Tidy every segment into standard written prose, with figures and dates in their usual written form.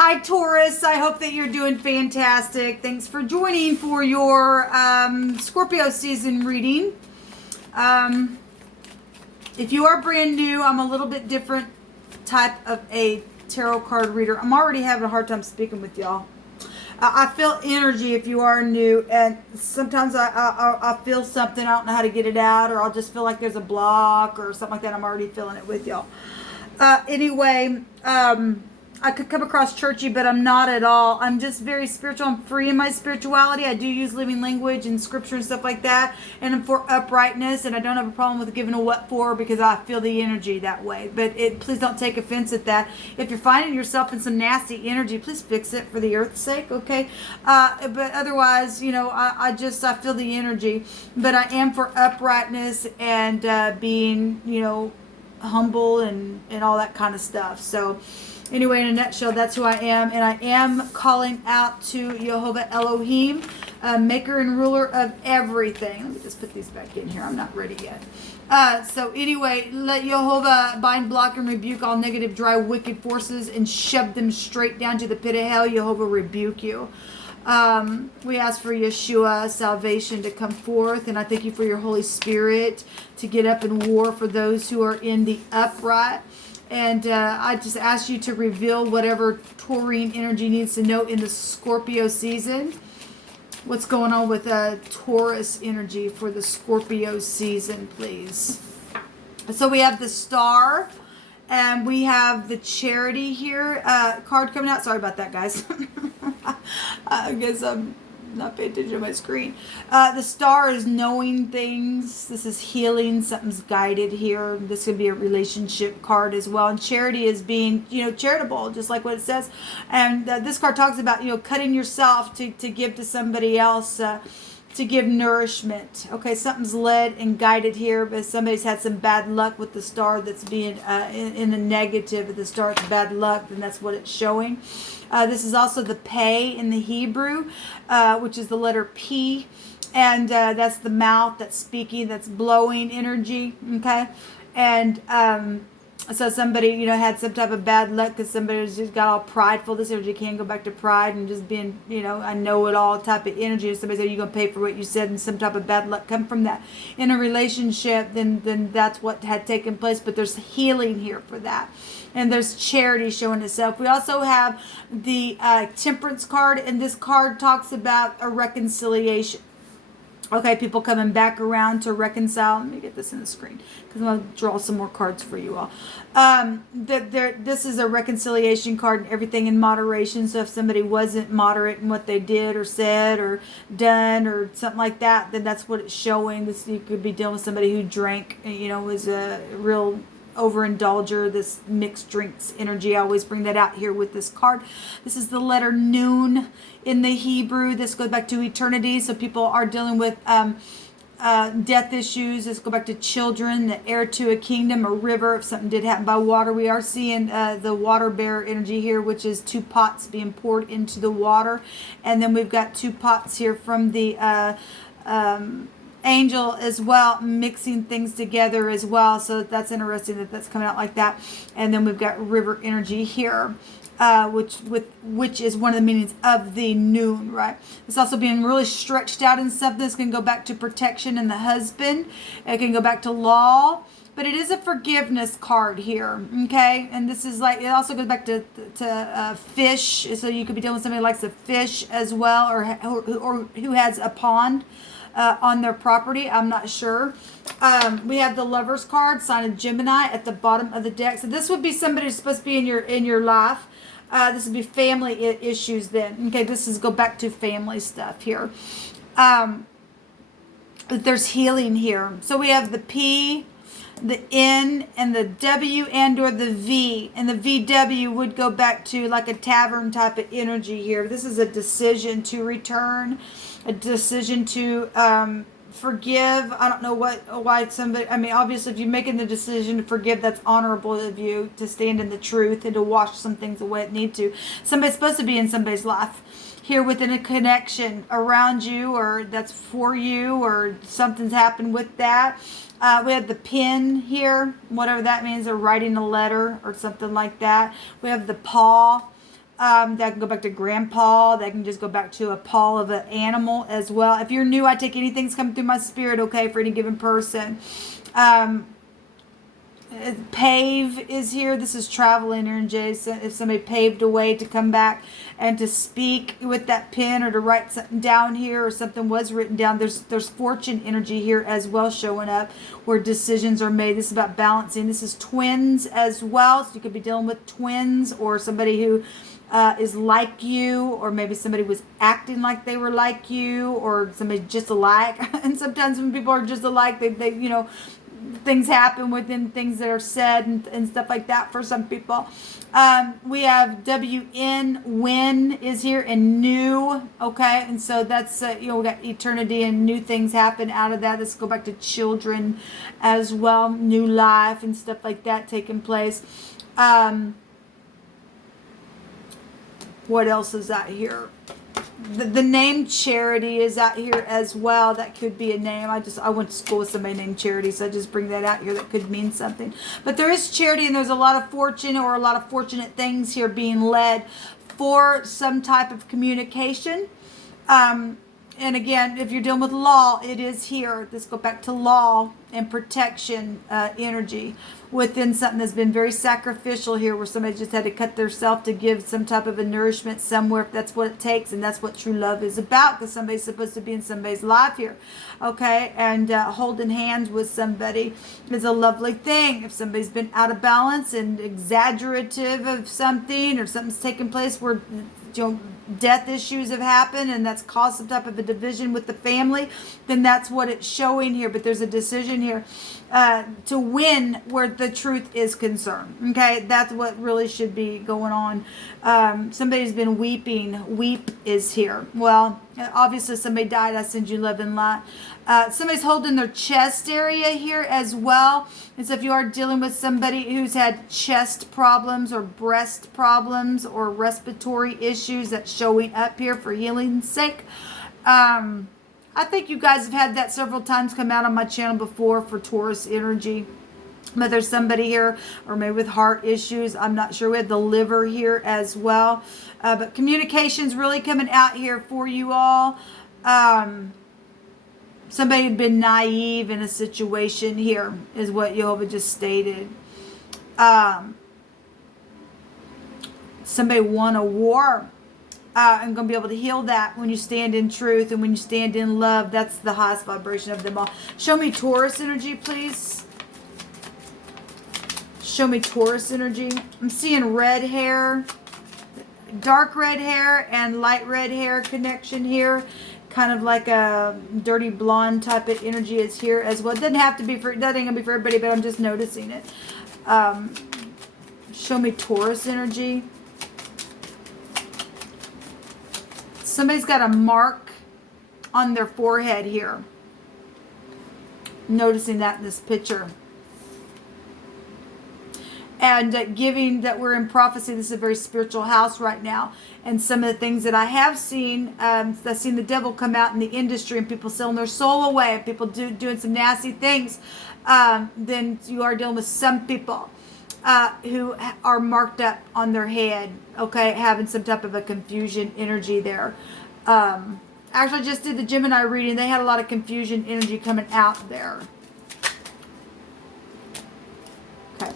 Hi, Taurus. I hope that you're doing fantastic. Thanks for joining for your Scorpio season reading. If you are brand new, I'm a little bit different type of a tarot card reader. I'm already having a hard time speaking with y'all. I feel energy if you are new, and sometimes I feel something. I don't know how to get it out, or I'll just feel like there's a block or something like that. I'm already feeling it with y'all. Anyway, I could come across churchy, but I'm not at all. I'm just very spiritual. I'm free in my spirituality. I do use living language and scripture and stuff like that. And I'm for uprightness, and I don't have a problem with giving a what for because I feel the energy that way. But please don't take offense at that. If you're finding yourself in some nasty energy, please fix it for the earth's sake, okay? But otherwise, I feel the energy. But I am for uprightness and being, humble and all that kind of stuff. So anyway, in a nutshell, that's who I am. And I am calling out to Jehovah Elohim, maker and ruler of everything. Let me just put these back in here. I'm not ready yet. So anyway, let Jehovah bind, block, and rebuke all negative, dry, wicked forces and shove them straight down to the pit of hell. Jehovah rebuke you. We ask for Yeshua salvation to come forth, and I thank you for your Holy Spirit to get up and war for those who are in the upright. And I just ask you to reveal whatever Taurine energy needs to know in the Scorpio season. What's going on with Taurus energy for the Scorpio season, please? So we have the Star, and we have the Charity here card coming out. Sorry about that, guys. I guess I'm not paying attention to my screen. The Star is knowing things. This is healing. Something's guided here. This could be a relationship card as well. And Charity is being, charitable, just like what it says. And this card talks about, cutting yourself to give to somebody else. To give nourishment. Okay, something's led and guided here, but somebody's had some bad luck with the Star that's being in the negative. If the Star is bad luck, then that's what it's showing. This is also the Pei in the Hebrew, which is the letter P, and that's the mouth that's speaking, that's blowing energy. Okay, and so somebody, had some type of bad luck because somebody's just got all prideful. This energy can go back to pride and just being, a know-it-all type of energy. If somebody said, you're going to pay for what you said, and some type of bad luck come from that in a relationship, then that's what had taken place. But there's healing here for that. And there's charity showing itself. We also have the Temperance card, and this card talks about a reconciliation. Okay, people coming back around to reconcile. Let me get this in the screen because I'm going to draw some more cards for you all. This is a reconciliation card and everything in moderation. So if somebody wasn't moderate in what they did or said or done or something like that, then that's what it's showing. You could be dealing with somebody who drank, was a real overindulger, this mixed drinks energy. I always bring that out here with this card. This is the letter Nun in the Hebrew. This goes back to eternity. So people are dealing with death issues. This go back to children, the heir to a kingdom, a river. If something did happen by water, we are seeing the water bearer energy here, which is two pots being poured into the water. And then we've got two pots here from the angel as well, mixing things together as well. So that's interesting that's coming out like that. And then we've got river energy here, which is one of the meanings of the Noon, right? It's also being really stretched out in something. This can go back to protection in the husband. It can go back to law. But it is a forgiveness card here, okay? And this is like, it also goes back to fish. So you could be dealing with somebody who likes to fish as well, or who has a pond on their property. I'm not sure. We have the Lovers card, sign of Gemini, at the bottom of the deck. So this would be somebody who's supposed to be in your life. This would be family issues then. Okay, this is go back to family stuff here. There's healing here. So we have the P, the N, and the W and or the V. And the VW would go back to like a tavern type of energy here. This is a decision to return, a decision to forgive. I don't know why somebody, obviously if you're making the decision to forgive, that's honorable of you to stand in the truth and to wash some things away that need to. Somebody's supposed to be in somebody's life here within a connection around you, or that's for you, or something's happened with that. We have the pen here, whatever that means, or writing a letter or something like that. We have the paw. That can go back to grandpa. That can just go back to a paw of an animal as well. If you're new, I take anything that's coming through my spirit, okay, for any given person. Pave is here. This is travel energy. So if somebody paved a way to come back and to speak with that pen or to write something down here, or something was written down, there's fortune energy here as well showing up where decisions are made. This is about balancing. This is twins as well. So you could be dealing with twins or somebody who is like you, or maybe somebody was acting like they were like you, or somebody just alike. And sometimes when people are just alike, they you know, things happen within things that are said and stuff like that for some people. We have WN, win is here, and new, okay? And so that's, you know, we got eternity and new things happen out of that. Let's go back to children as well, new life and stuff like that taking place. What else is out here? The name Charity is out here as well. That could be a name. I went to school with somebody named Charity, so I just bring that out here. That could mean something. But there is charity, and there's a lot of fortune or a lot of fortunate things here being led for some type of communication. And again, if you're dealing with law, it is here. Let's go back to law and protection energy within something that's been very sacrificial here, where somebody just had to cut themselves to give some type of a nourishment somewhere, if that's what it takes. And that's what true love is about, because somebody's supposed to be in somebody's life here, okay? And holding hands with somebody is a lovely thing. If somebody's been out of balance and exaggerative of something, or something's taken place where, you know, death issues have happened and that's caused some type of a division with the family, then that's what it's showing here. But there's a decision here to win where the truth is concerned, okay? That's what really should be going on. Somebody's been weeping. Weep is here. Well, obviously somebody died. I send you love and light. Somebody's holding their chest area here as well. And so if you are dealing with somebody who's had chest problems or breast problems or respiratory issues, that's showing up here for healing's sake. I think you guys have had that several times come out on my channel before for Taurus energy. But there's somebody here, or maybe with heart issues. I'm not sure. We have the liver here as well. But communication's really coming out here for you all. Somebody had been naive in a situation here, is what Jehovah just stated. Somebody won a war. And going to be able to heal that when you stand in truth and when you stand in love. That's the highest vibration of them all. Show me Taurus energy, please. Show me Taurus energy. I'm seeing red hair, dark red hair and light red hair connection here. Kind of like a dirty blonde type of energy is here as well. It doesn't have to be for, that ain't going to be for everybody, but I'm just noticing it. Show me Taurus energy. Somebody's got a mark on their forehead here. Noticing that in this picture. And giving that we're in prophecy, this is a very spiritual house right now. And some of the things that I have seen, I've seen the devil come out in the industry and people selling their soul away, and people doing some nasty things. Then you are dealing with some people who are marked up on their head, okay, having some type of a confusion energy there. Actually, I just did the Gemini reading. They had a lot of confusion energy coming out there. Okay.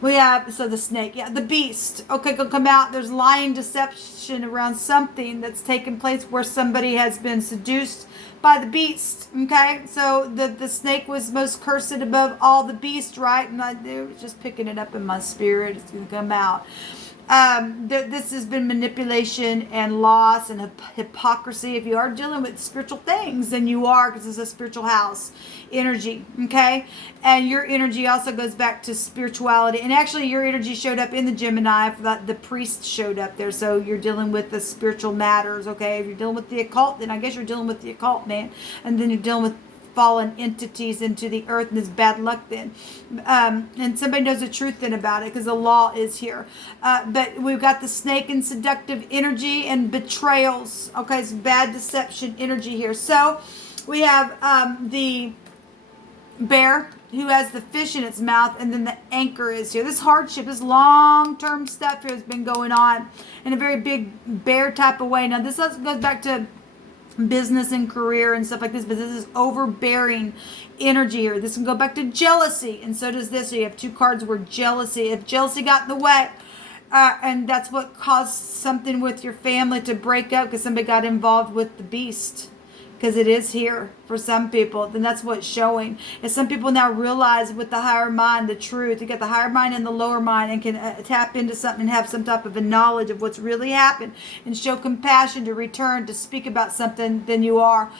We have, so the snake, yeah, the beast. Okay, gonna come out. There's lying deception around something that's taken place where somebody has been seduced by the beast. Okay, so the snake was most cursed above all the beasts, right? And I was just picking it up in my spirit. It's gonna come out. This has been manipulation and loss and hypocrisy. If you are dealing with spiritual things, then you are, because it's a spiritual house energy, okay? And your energy also goes back to spirituality. And actually, your energy showed up in the Gemini. The priest showed up there. So you're dealing with the spiritual matters, okay? If you're dealing with the occult, then I guess you're dealing with the occult, man. And then you're dealing with fallen entities into the earth, and it's bad luck then. And somebody knows the truth then about it, because the law is here. But we've got the snake and seductive energy and betrayals. Okay, it's bad deception energy here. So we have the bear who has the fish in its mouth, and then the anchor is here. This hardship, this long-term stuff here has been going on in a very big bear type of way. Now, this goes back to business and career and stuff like this, but this is overbearing energy here. This can go back to jealousy, and so does this. So you have two cards where jealousy, if jealousy got in the way, and that's what caused something with your family to break up because somebody got involved with the beast. Because it is here for some people, then that's what's showing. And some people now realize with the higher mind, the truth. You got the higher mind and the lower mind, and can tap into something and have some type of a knowledge of what's really happened, and show compassion to return to speak about something. Then you are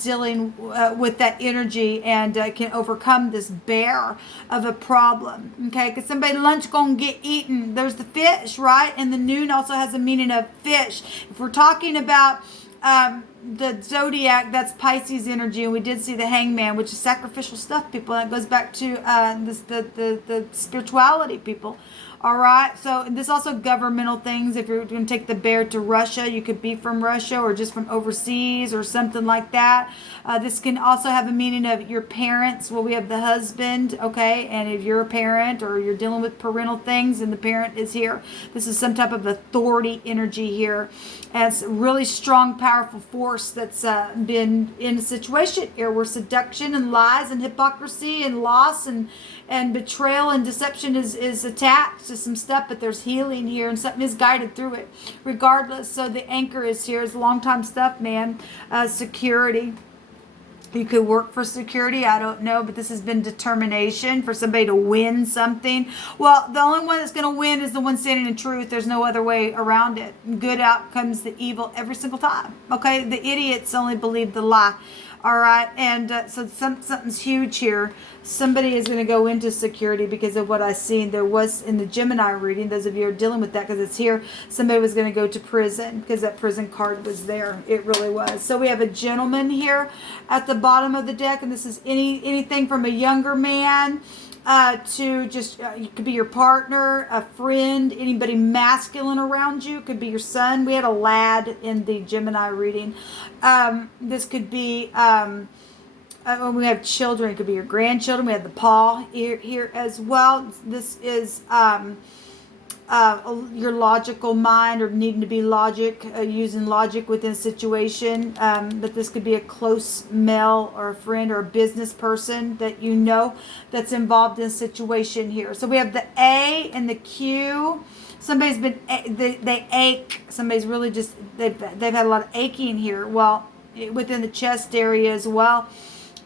dealing with that energy and can overcome this bear of a problem. Okay, because somebody lunch gonna get eaten. There's the fish, right? And the noon also has a meaning of fish. If we're talking about the Zodiac, that's Pisces energy, and we did see the Hangman, which is sacrificial stuff, people. And it goes back to the spirituality, people. All right. So and this also governmental things. If you're going to take the bear to Russia, you could be from Russia or just from overseas or something like that. This can also have a meaning of your parents. Well, we have the husband, okay, and if you're a parent or you're dealing with parental things and the parent is here, this is some type of authority energy here. And it's a really strong, powerful force that's been in a situation here where seduction and lies and hypocrisy and loss and betrayal and deception is attached to some stuff, but there's healing here and something is guided through it regardless. So the anchor is here. It's long time stuff, man. Security. You could work for security, I don't know, but this has been determination for somebody to win something. Well, the only one that's going to win is the one standing in truth. There's no other way around it. Good outcomes the evil every single time. Okay, the idiots only believe the lie. All right, and so something's huge here. Somebody is going to go into security because of what I've seen. There was in the Gemini reading, those of you who are dealing with that because it's here, somebody was going to go to prison because that prison card was there. It really was. So we have a gentleman here at the bottom of the deck, and this is anything from a younger man to just, you could be your partner, a friend, anybody masculine around you. Could be your son. We had a lad in the Gemini reading. This could be, when we have children, it could be your grandchildren. We have the paw here as well. This is your logical mind or needing to be using logic within a situation. But this could be a close male or a friend or a business person that you know that's involved in a situation here. So we have the A and the Q. Somebody's been, they ache. Somebody's really just, they've had a lot of aching here. Well, within the chest area as well.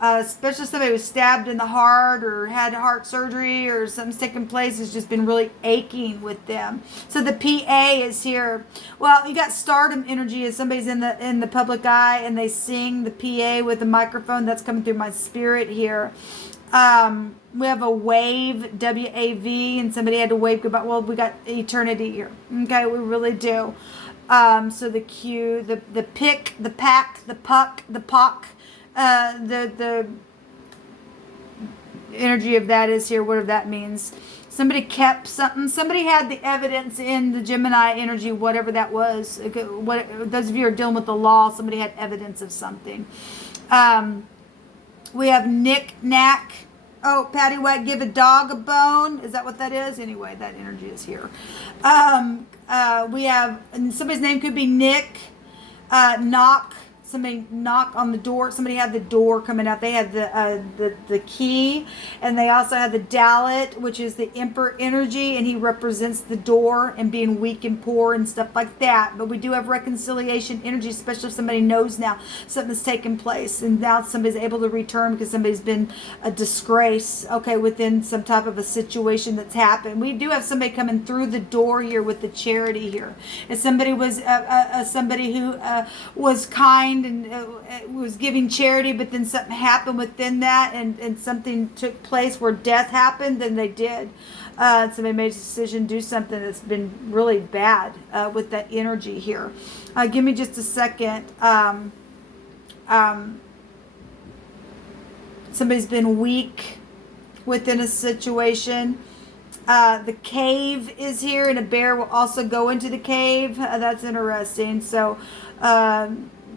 Especially somebody was stabbed in the heart or had heart surgery or something's taken place. It's just been really aching with them. So the PA is here. Well, you got stardom energy as somebody's in the public eye and they sing the PA with the microphone. That's coming through my spirit here. We have a wave, W-A-V, and somebody had to wave goodbye. Well, we got eternity here. Okay, we really do. So the Q, the pick, the pack, the puck, the pock. The energy of that is here, whatever that means. Somebody kept something. Somebody had the evidence in the Gemini energy, whatever that was. Those of you who are dealing with the law, somebody had evidence of something. We have knick knack. Oh, patty whack, give a dog a bone. Is that what that is? Anyway, that energy is here. We have, somebody's name could be Nick. Knock. Somebody knock on the door. Somebody had the door coming out. They had the key, and they also had the Dalit, which is the Emperor energy, and he represents the door and being weak and poor and stuff like that. But we do have reconciliation energy, especially if somebody knows now something's taken place, and now somebody's able to return because somebody's been a disgrace, okay, within some type of a situation that's happened. We do have somebody coming through the door here with the charity here, and somebody was somebody who was kind and was giving charity, but then something happened within that and something took place where death happened, then they did. Somebody made a decision to do something that's been really bad with that energy here. Give me just a second. Somebody's been weak within a situation. The cave is here, and a bear will also go into the cave. That's interesting. So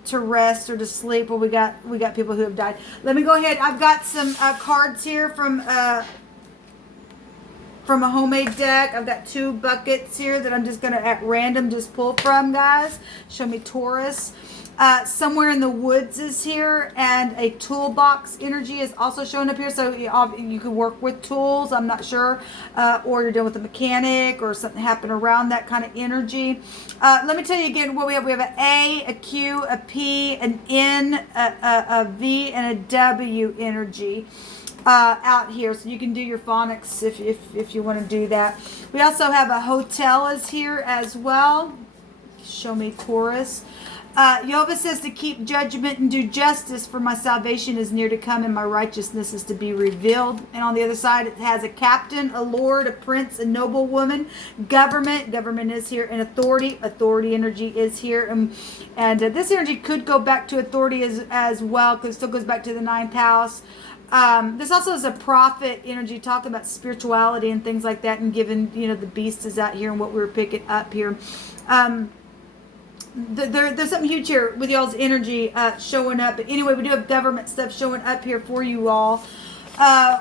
to rest or to sleep. Well, we got people who have died. Let me go ahead. I've got some cards here from a homemade deck. I've got 2 buckets here that I'm just going to at random just pull from, guys. Show me Taurus. Somewhere in the woods is here, and a toolbox energy is also showing up here. So you could work with tools, I'm not sure, or you're dealing with a mechanic or something happened around that kind of energy. Let me tell you again what we have. We have an A, a Q, a P, an N, a V, and a W energy out here. So you can do your phonics if you want to do that. We also have a hotel is here as well. Show me Taurus. Jehovah says to keep judgment and do justice, for my salvation is near to come and my righteousness is to be revealed. And on the other side, it has a captain, a lord, a prince, a noblewoman, government is here, and authority energy is here. And this energy could go back to authority as well, because it still goes back to the 9th house. This also is a prophet energy, talking about spirituality and things like that, and given, the beast is out here and what we were picking up here. There's something huge here with y'all's energy showing up. But anyway, we do have government stuff showing up here for you all.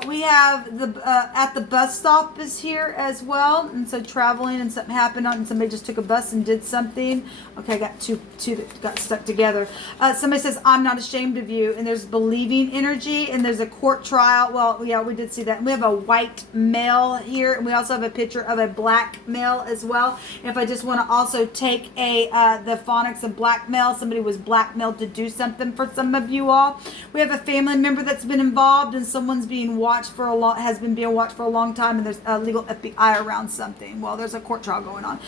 We have the at the bus stop is here as well, and so traveling and something happened and somebody just took a bus and did something. Okay, I got two that got stuck together. Somebody says I'm not ashamed of you, and there's believing energy, and there's a court trial. Well, yeah, we did see that. And we have a white male here, and we also have a picture of a black male as well. And if I just want to also take the phonics of blackmail, somebody was blackmailed to do something for some of you all. We have a family member that's been involved, and someone's being watched for has been being watched for a long time, and there's a legal FBI around something. Well, there's a court trial going on.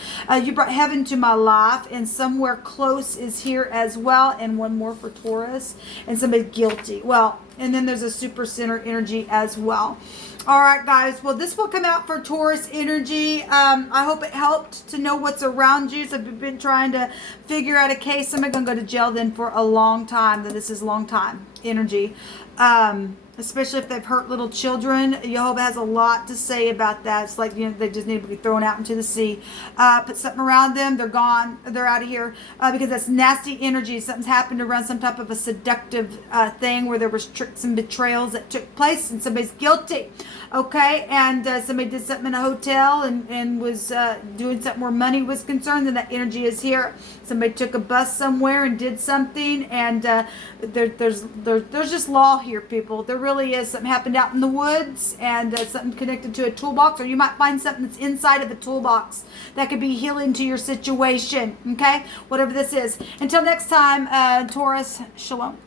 You brought heaven to my life, and somewhere close is here as well, and one more for Taurus, and somebody's guilty. Well, and then there's a super center energy as well. All right, guys. Well, this will come out for Taurus energy. I hope it helped to know what's around you. So if you've been trying to figure out a case, somebody's going to go to jail then for a long time. Then this is long time energy. Especially if they've hurt little children. Jehovah has a lot to say about that. It's like, they just need to be thrown out into the sea. Put something around them. They're gone. They're out of here. Because that's nasty energy. Something's happened around some type of a seductive thing where there was tricks and betrayals that took place, and somebody's guilty. Okay? And somebody did something in a hotel and was doing something where money was concerned, then that energy is here. Somebody took a bus somewhere and did something, and there's just law here, people. There really is. Something happened out in the woods, and something connected to a toolbox, or you might find something that's inside of the toolbox that could be healing to your situation. Okay? Whatever this is. Until next time, Taurus, shalom.